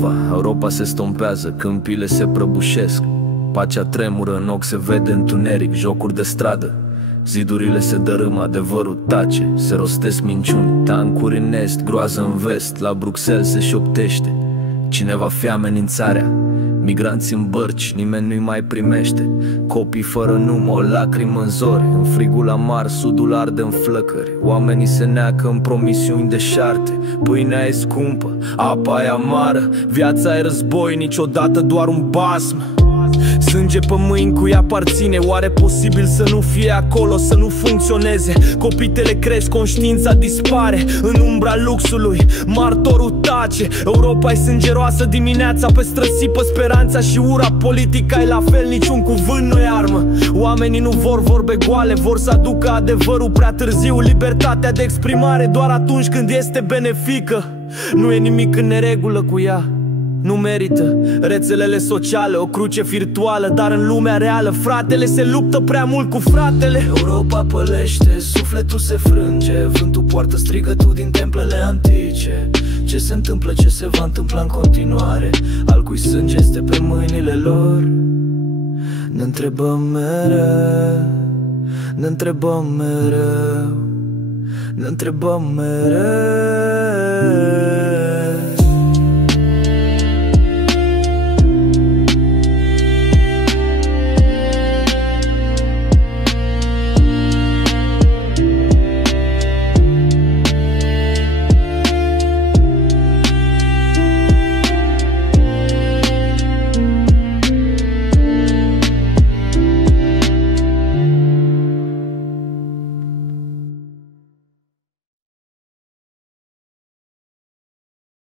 Moldova, Europa se stompează, câmpiile se prăbușesc, pacea tremură, în ochi se vede întuneric, jocuri de stradă. Zidurile se dărâmă, adevărul tace, se rostesc minciuni, tancuri în est, groază în vest, la Bruxelles se șoptește. Cine va fi amenințarea? Migranți în bărci, nimeni nu-i mai primește. Copii fără numă, o lacrimă în zori, în frigul amar, sudul arde în flăcări. Oamenii se neacă în promisiuni deșarte, pâinea e scumpă, apa e amară, viața e război, niciodată doar un basm. Sânge pe mâini cui aparține, oare posibil să nu fie acolo, să nu funcționeze? Copitele cresc, conștiința dispare în umbra luxului, martorul tace. Europa e sângeroasă dimineața, pe străzi sipă speranța și ura. Politica e la fel, niciun cuvânt nu e armă. Oamenii nu vor vorbe goale, vor să aducă adevărul prea târziu. Libertatea de exprimare doar atunci când este benefică. Nu e nimic în neregulă cu ea, nu merită rețelele sociale, o cruce virtuală, dar în lumea reală fratele se luptă prea mult cu fratele. Europa pălește, sufletul se frânge, vântul poartă strigătul din templele antice. Ce se întâmplă, ce se va întâmpla în continuare? Al cui sânge este pe mâinile lor? Ne întrebăm mereu, ne întrebăm mereu, ne întrebăm mereu.